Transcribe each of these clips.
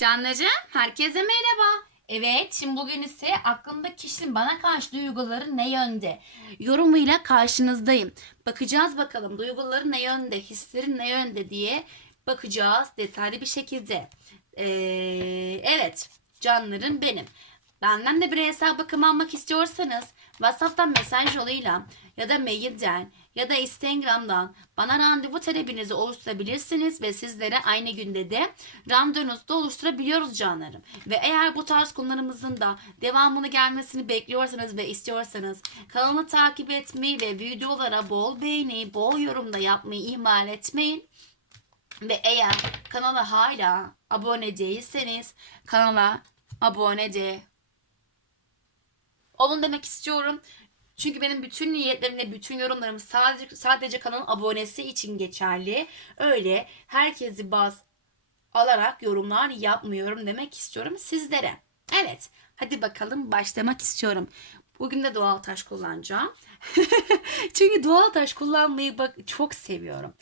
Canlıcığım, herkese merhaba. Evet, şimdi bugün ise aklımda kişinin bana karşı duyguları ne yönde? Yorumuyla karşınızdayım. Bakacağız bakalım duyguları ne yönde, hisleri ne yönde diye bakacağız detaylı bir şekilde. Ee, evet, canlarım benim. Benden de bireysel bakım almak istiyorsanız WhatsApp'tan mesaj yoluyla ya da mailden ya da Instagram'dan bana randevu talebinizi oluşturabilirsiniz ve sizlere aynı günde de randevunuzu da oluşturabiliyoruz canlarım. Ve eğer bu tarz konularımızın da devamını gelmesini bekliyorsanız ve istiyorsanız kanalı takip etmeyi ve videolara bol beğeni, bol yorum da yapmayı ihmal etmeyin. Ve eğer kanala hala abone değilseniz kanala abone de olun demek istiyorum. Çünkü benim bütün niyetlerim ve bütün yorumlarım sadece sadece kanalın abonesi için geçerli. Öyle herkesi baz alarak yorumlar yapmıyorum demek istiyorum sizlere. Evet, hadi bakalım başlamak istiyorum. Bugün de doğal taş kullanacağım. Çünkü doğal taş kullanmayı bak çok seviyorum.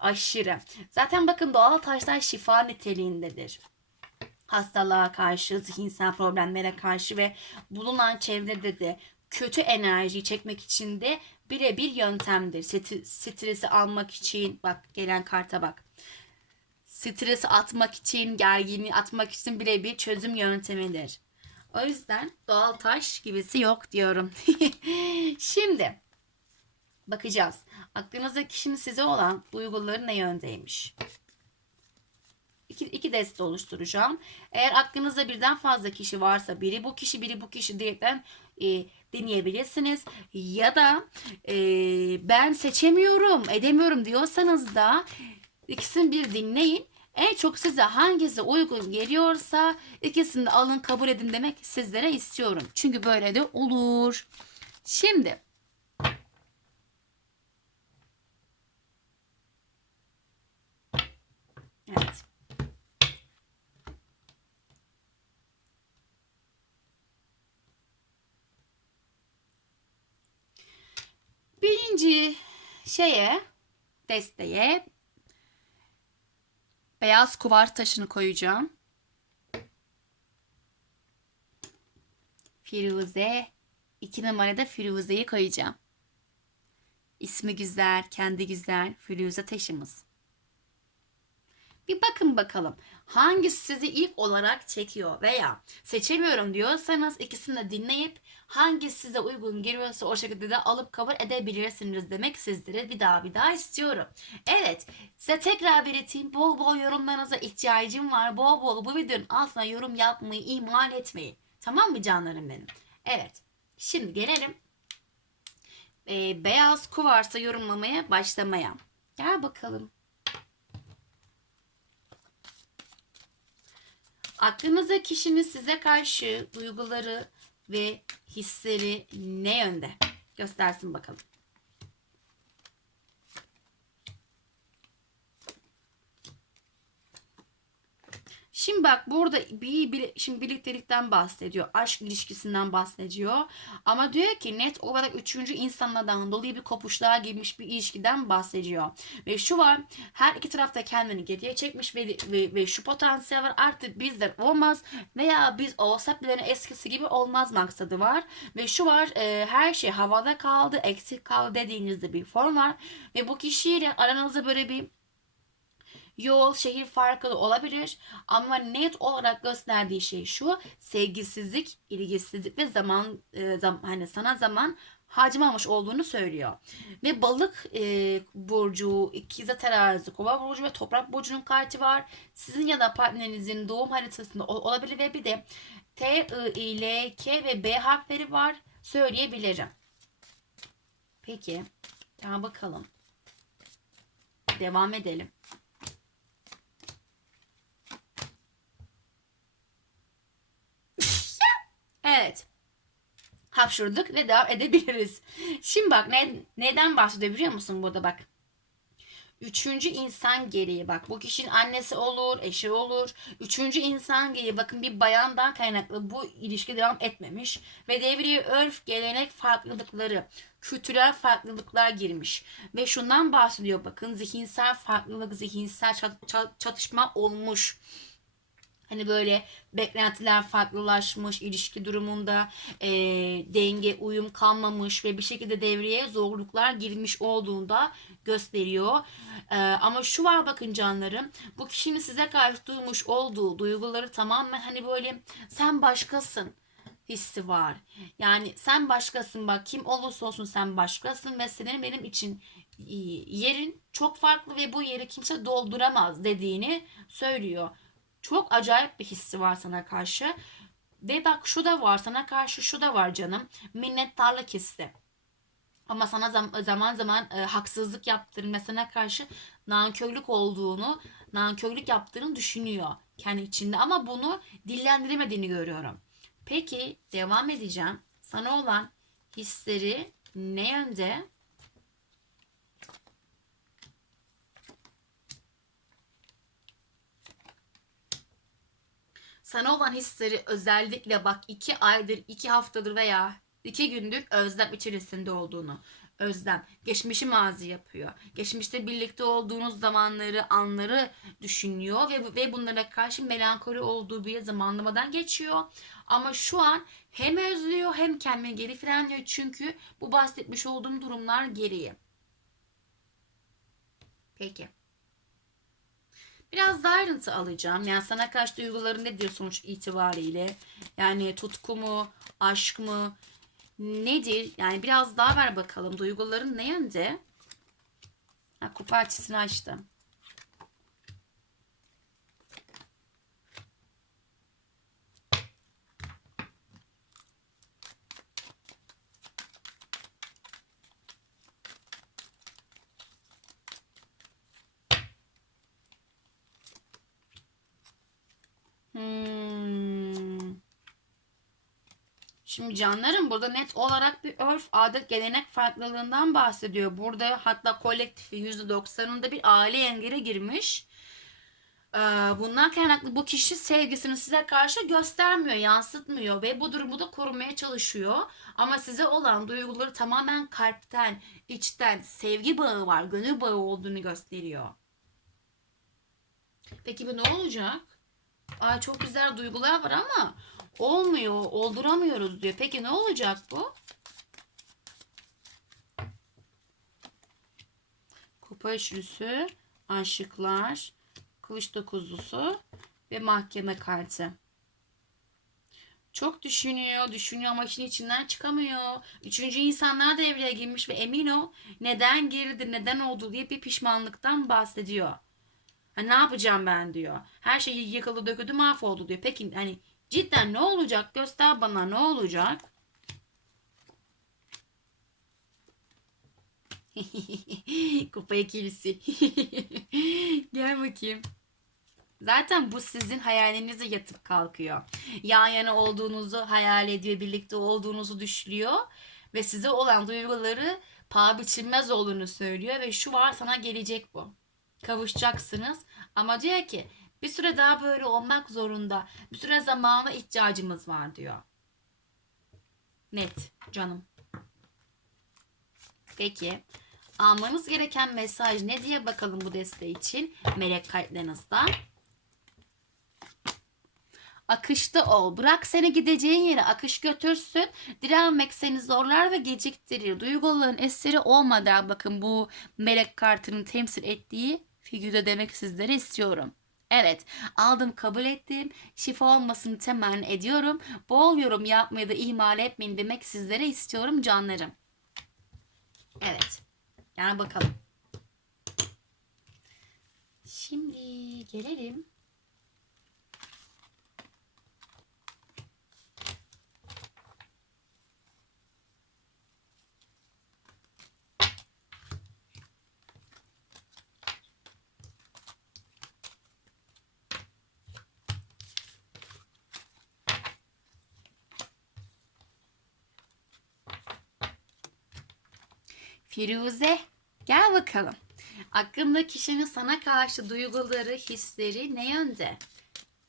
Aşırı. Zaten bakın doğal taşlar şifa niteliğindedir hastalığa karşı, zihinsel problemlere karşı ve bulunan çevrede de kötü enerjiyi çekmek için de birebir yöntemdir. Stresi almak için, bak gelen karta bak. Stresi atmak için, gerginliği atmak için birebir çözüm yöntemidir. O yüzden doğal taş gibisi yok diyorum. Şimdi bakacağız. Aklınızda kişinin size olan duyguları ne yöndeymiş? iki, iki deste oluşturacağım. Eğer aklınızda birden fazla kişi varsa biri bu kişi biri bu kişi diyerekten e, deneyebilirsiniz. Ya da e, ben seçemiyorum edemiyorum diyorsanız da ikisini bir dinleyin. En çok size hangisi uygun geliyorsa ikisini de alın kabul edin demek sizlere istiyorum. Çünkü böyle de olur. Şimdi Evet. Şeye, desteğe beyaz kuvar taşını koyacağım. Firuze. iki numarada Firuze'yi koyacağım. İsmi güzel, kendi güzel Firuze taşımız. Bir bakın bakalım hangisi sizi ilk olarak çekiyor veya seçemiyorum diyorsanız ikisini de dinleyip hangisi size uygun geliyorsa o şekilde de alıp kabul edebilirsiniz demek sizlere bir daha bir daha istiyorum. Evet size tekrar belirteyim bol bol yorumlarınıza ihtiyacım var. Bol bol bu videonun altına yorum yapmayı ihmal etmeyin. Tamam mı canlarım benim? Evet şimdi gelelim e, beyaz kuvarsa yorumlamaya başlamaya. Gel bakalım. Aklınızda kişinin size karşı duyguları ve hisleri ne yönde? Göstersin bakalım. Şimdi bak burada bir, bir şimdi birliktelikten bahsediyor. Aşk ilişkisinden bahsediyor. Ama diyor ki net olarak üçüncü insanlardan dolayı bir kopuşluğa girmiş bir ilişkiden bahsediyor. Ve şu var her iki tarafta kendini geriye çekmiş ve, ve, ve şu potansiyel var artık bizler olmaz veya biz olsak bile eskisi gibi olmaz maksadı var. Ve şu var e, her şey havada kaldı eksik kaldı dediğinizde bir form var. Ve bu kişiyle aranızda böyle bir yol, şehir farklı olabilir ama net olarak gösterdiği şey şu sevgisizlik, ilgisizlik ve zaman, e, zam, hani sana zaman harcamamış olduğunu söylüyor. Ve balık e, burcu, ikize terazi, kova burcu ve toprak burcunun kartı var. Sizin ya da partnerinizin doğum haritasında ol- olabilir ve bir de T, I, L, K ve B harfleri var söyleyebilirim. Peki. Ya bakalım. Devam edelim. Evet. Hapşurduk ve devam edebiliriz. Şimdi bak ne, neden bahsediyor biliyor musun burada bak. Üçüncü insan gereği bak bu kişinin annesi olur, eşi olur. Üçüncü insan gereği bakın bir bayandan kaynaklı bu ilişki devam etmemiş. Ve devreye örf, gelenek farklılıkları, kültürel farklılıklar girmiş. Ve şundan bahsediyor bakın zihinsel farklılık, zihinsel çat- çat- çatışma olmuş. Hani böyle beklentiler farklılaşmış, ilişki durumunda e, denge, uyum kalmamış ve bir şekilde devreye zorluklar girmiş olduğunda gösteriyor. E, ama şu var bakın canlarım, bu kişinin size karşı duymuş olduğu duyguları tamamen hani böyle sen başkasın hissi var. Yani sen başkasın bak kim olursa olsun sen başkasın ve senin benim için yerin çok farklı ve bu yeri kimse dolduramaz dediğini söylüyor. Çok acayip bir hissi var sana karşı. Ve bak şu da var sana karşı şu da var canım. Minnettarlık hissi. Ama sana zam- zaman zaman e, haksızlık sana karşı nankörlük olduğunu, nankörlük yaptığını düşünüyor kendi içinde. Ama bunu dillendiremediğini görüyorum. Peki devam edeceğim. Sana olan hisleri ne yönde? Sana olan hisleri özellikle bak iki aydır, iki haftadır veya iki gündür özlem içerisinde olduğunu. Özlem. Geçmişi mazi yapıyor. Geçmişte birlikte olduğunuz zamanları, anları düşünüyor ve, ve bunlara karşı melankoli olduğu bir zamanlamadan geçiyor. Ama şu an hem özlüyor hem kendini geri frenliyor çünkü bu bahsetmiş olduğum durumlar geriye. Peki. Biraz daha ayrıntı alacağım. Yani sana karşı duyguların nedir sonuç itibariyle? Yani tutku mu, aşk mı, nedir? Yani biraz daha ver bakalım. Duyguların ne yönde? Ha, kupa açısını açtım. Şimdi canlarım burada net olarak bir örf, adet, gelenek farklılığından bahsediyor. Burada hatta kolektifi %90'ında bir aile engele girmiş. Ee, Bundan kaynaklı bu kişi sevgisini size karşı göstermiyor, yansıtmıyor ve bu durumu da korumaya çalışıyor. Ama size olan duyguları tamamen kalpten, içten sevgi bağı var, gönül bağı olduğunu gösteriyor. Peki bu ne olacak? Ay çok güzel duygular var ama olmuyor, olduramıyoruz diyor. Peki ne olacak bu? Kupa üçlüsü, aşıklar, kılıç dokuzlusu ve mahkeme kartı. Çok düşünüyor, düşünüyor ama işin içinden çıkamıyor. Üçüncü insanlar devreye girmiş ve emin o neden girdi, neden oldu diye bir pişmanlıktan bahsediyor. Ha, ne yapacağım ben diyor. Her şey yıkıldı döküldü mahvoldu diyor. Peki hani cidden ne olacak? Göster bana ne olacak? Kupa ikilisi. Gel bakayım. Zaten bu sizin hayalinize yatıp kalkıyor. Yan yana olduğunuzu hayal ediyor, birlikte olduğunuzu düşünüyor ve size olan duyguları paha biçilmez olduğunu söylüyor ve şu var sana gelecek bu. Kavuşacaksınız ama diyor ki bir süre daha böyle olmak zorunda. Bir süre zamana ihtiyacımız var diyor. Net canım. Peki almanız gereken mesaj ne diye bakalım bu desteği için melek kartlarınızda. Akışta ol. Bırak seni gideceğin yere akış götürsün. Direnmek seni zorlar ve geciktirir. Duyguların eseri olmadan bakın bu melek kartının temsil ettiği figürde demek sizlere istiyorum. Evet aldım kabul ettim. Şifa olmasını temenni ediyorum. Bol yorum yapmayı da ihmal etmeyin demek sizlere istiyorum canlarım. Evet. Yani bakalım. Şimdi gelelim. Firuze gel bakalım. Aklında kişinin sana karşı duyguları, hisleri ne yönde?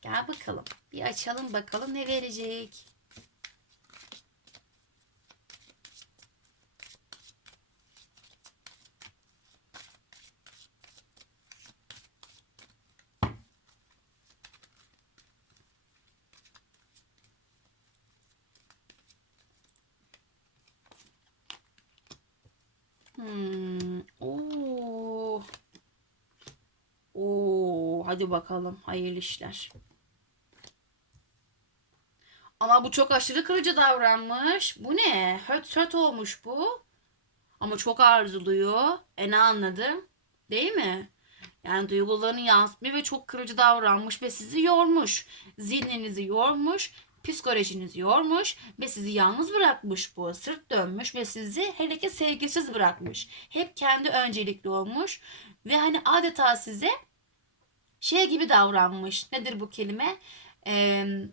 Gel bakalım. Bir açalım bakalım ne verecek. Hadi bakalım hayırlı işler. Ama bu çok aşırı kırıcı davranmış. Bu ne? Höt höt olmuş bu. Ama çok arzuluyor. E ne anladım? Değil mi? Yani duygularını yansıtmıyor ve çok kırıcı davranmış ve sizi yormuş. Zihninizi yormuş, psikolojinizi yormuş ve sizi yalnız bırakmış bu. Sırt dönmüş ve sizi hele ki sevgisiz bırakmış. Hep kendi öncelikli olmuş ve hani adeta size şey gibi davranmış. Nedir bu kelime? Eee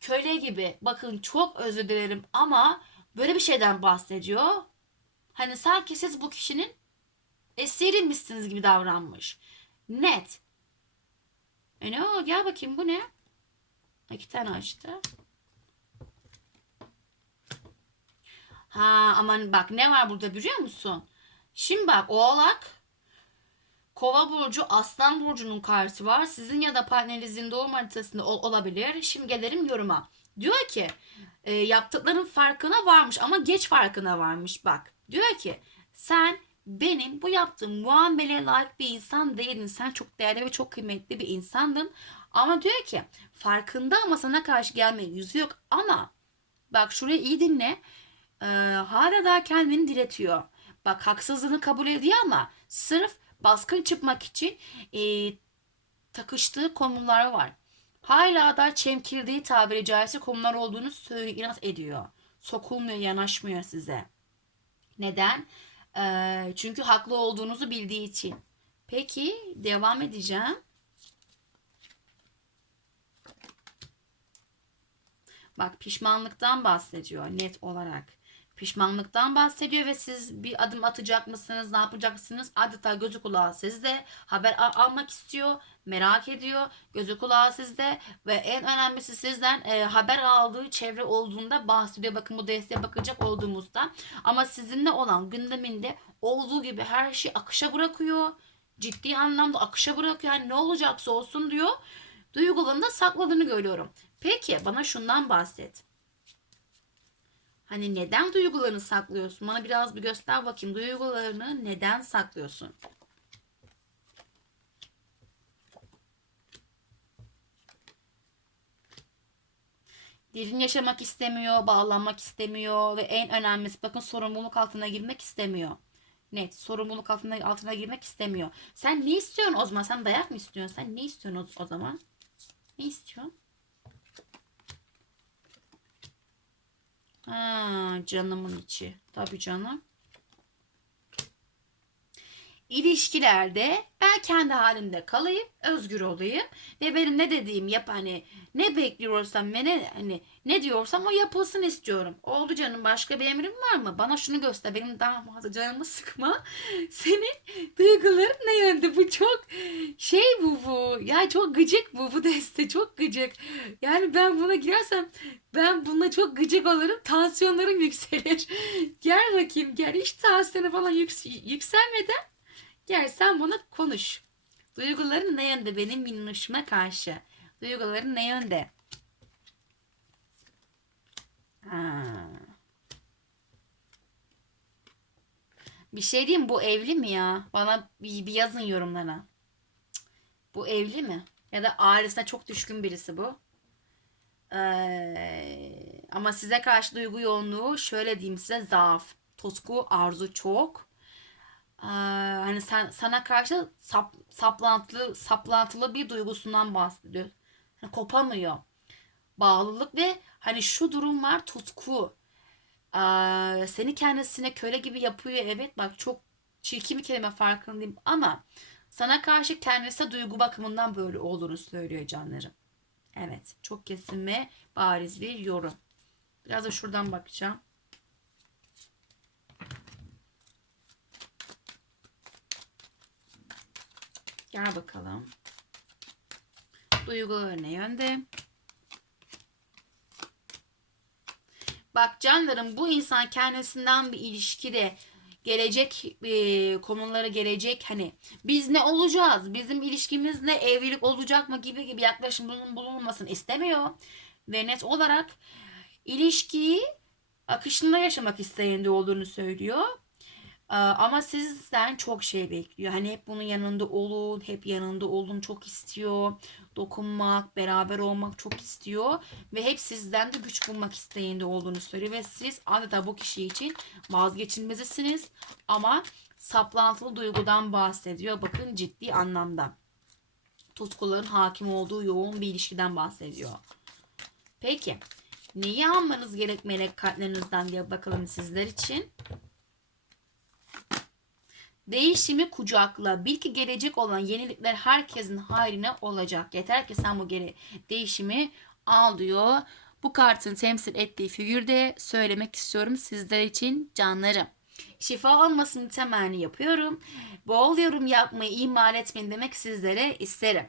köle gibi. Bakın çok özür dilerim ama böyle bir şeyden bahsediyor. Hani sanki siz bu kişinin esiriymişsiniz gibi davranmış. Net. E ne o? Gel bakayım bu ne? İki tane açtı. Ha aman bak ne var burada biliyor musun? Şimdi bak oğlak Kova burcu Aslan burcunun karşısı var. Sizin ya da partnerinizin doğum haritasında ol- olabilir. Şimdi gelelim yoruma. Diyor ki e, yaptıkların farkına varmış ama geç farkına varmış bak. Diyor ki sen benim bu yaptığım muameleye layık bir insan değildin. Sen çok değerli ve çok kıymetli bir insandın. Ama diyor ki farkında ama sana karşı gelmeye yüzü yok. Ama bak şurayı iyi dinle. Ee, hala daha kendini diretiyor. Bak haksızlığını kabul ediyor ama sırf baskın çıkmak için e, takıştığı konular var. Hala da çemkirdiği tabiri caizse konular olduğunu söylüyor, ediyor. Sokulmuyor, yanaşmıyor size. Neden? Ee, çünkü haklı olduğunuzu bildiği için. Peki devam edeceğim. Bak pişmanlıktan bahsediyor net olarak. Pişmanlıktan bahsediyor ve siz bir adım atacak mısınız, ne yapacaksınız? Adeta gözü kulağı sizde. Haber al- almak istiyor, merak ediyor. Gözü kulağı sizde ve en önemlisi sizden e, haber aldığı çevre olduğunda bahsediyor. Bakın bu desteğe bakacak olduğumuzda. Ama sizinle olan gündeminde olduğu gibi her şeyi akışa bırakıyor. Ciddi anlamda akışa bırakıyor. Yani ne olacaksa olsun diyor. Duygularını da sakladığını görüyorum. Peki bana şundan bahset. Hani neden duygularını saklıyorsun? Bana biraz bir göster bakayım. Duygularını neden saklıyorsun? Derin yaşamak istemiyor, bağlanmak istemiyor ve en önemlisi bakın sorumluluk altına girmek istemiyor. Net sorumluluk altına altına girmek istemiyor. Sen ne istiyorsun o zaman? Sen dayak mı istiyorsun? Sen ne istiyorsun o, zaman? Ne istiyorsun? Ha, canımın içi. Tabii canım. İlişkilerde ben kendi halimde kalayım, özgür olayım ve benim ne dediğim yap hani ne bekliyorsam ve ne hani ne diyorsam o yapılsın istiyorum. Oldu canım başka bir emrin var mı? Bana şunu göster. Benim daha fazla canımı sıkma. Senin duyguların ne yönde? Bu çok şey bu bu. Ya çok gıcık bu bu deste çok gıcık. Yani ben buna girersem ben buna çok gıcık olurum. Tansiyonlarım yükselir. Gel bakayım gel. Hiç tansiyonu falan yüks- yükselmeden Gel sen bana konuş. Duyguların ne yönde benim minnoşuma karşı? Duyguların ne yönde? Ha. Bir şey diyeyim bu evli mi ya? Bana bir, bir yazın yorumlara. Bu evli mi? Ya da ailesine çok düşkün birisi bu. Ee, ama size karşı duygu yoğunluğu şöyle diyeyim size zaaf. Tutku, arzu çok. Hani sen sana karşı sap, saplantılı saplantılı bir duygusundan bahsediyor. Hani kopamıyor. Bağlılık ve hani şu durum var tutku. Aa, seni kendisine köle gibi yapıyor. Evet bak çok çirkin bir kelime farkındayım ama sana karşı kendisi duygu bakımından böyle olduğunu söylüyor canlarım. Evet çok kesin ve bariz bir yorum. Biraz da şuradan bakacağım. Gel bakalım. Duyguları ne yönde? Bak canlarım bu insan kendisinden bir ilişkide gelecek e, konuları gelecek hani biz ne olacağız bizim ilişkimiz ne evlilik olacak mı gibi gibi yaklaşım bulun- bulunmasını istemiyor ve net olarak ilişkiyi akışında yaşamak isteğinde olduğunu söylüyor. Ama sizden çok şey bekliyor. Hani hep bunun yanında olun, hep yanında olun çok istiyor. Dokunmak, beraber olmak çok istiyor. Ve hep sizden de güç bulmak isteğinde olduğunu söylüyor. Ve siz adeta bu kişi için vazgeçilmezisiniz. Ama saplantılı duygudan bahsediyor. Bakın ciddi anlamda. Tutkuların hakim olduğu yoğun bir ilişkiden bahsediyor. Peki. Neyi almanız gerek melek kartlarınızdan diye bakalım sizler için. Değişimi kucakla. Bil ki gelecek olan yenilikler herkesin hayrine olacak. Yeter ki sen bu geri değişimi al diyor. Bu kartın temsil ettiği figürde söylemek istiyorum sizler için canlarım. Şifa olmasını temenni yapıyorum. Bol yorum yapmayı ihmal etmeyin demek sizlere isterim.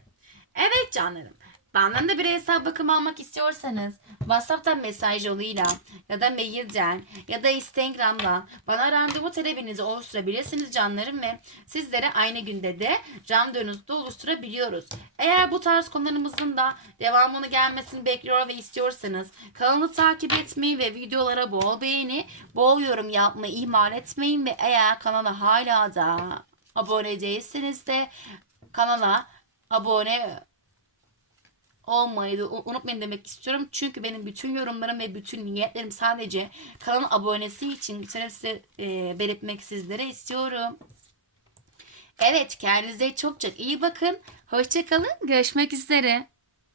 Evet canlarım. Benden de bireysel bakım almak istiyorsanız WhatsApp'tan mesaj yoluyla ya da mailden ya da Instagram'dan bana randevu talebinizi oluşturabilirsiniz canlarım ve sizlere aynı günde de randevunuzu da oluşturabiliyoruz. Eğer bu tarz konularımızın da devamını gelmesini bekliyor ve istiyorsanız kanalı takip etmeyi ve videolara bol beğeni, bol yorum yapmayı ihmal etmeyin ve eğer kanala hala da abone değilseniz de kanala abone olmayı da unutmayın demek istiyorum. Çünkü benim bütün yorumlarım ve bütün niyetlerim sadece kanalın abonesi için bir size e, belirtmek sizlere istiyorum. Evet kendinize çok çok iyi bakın. Hoşçakalın. Görüşmek üzere.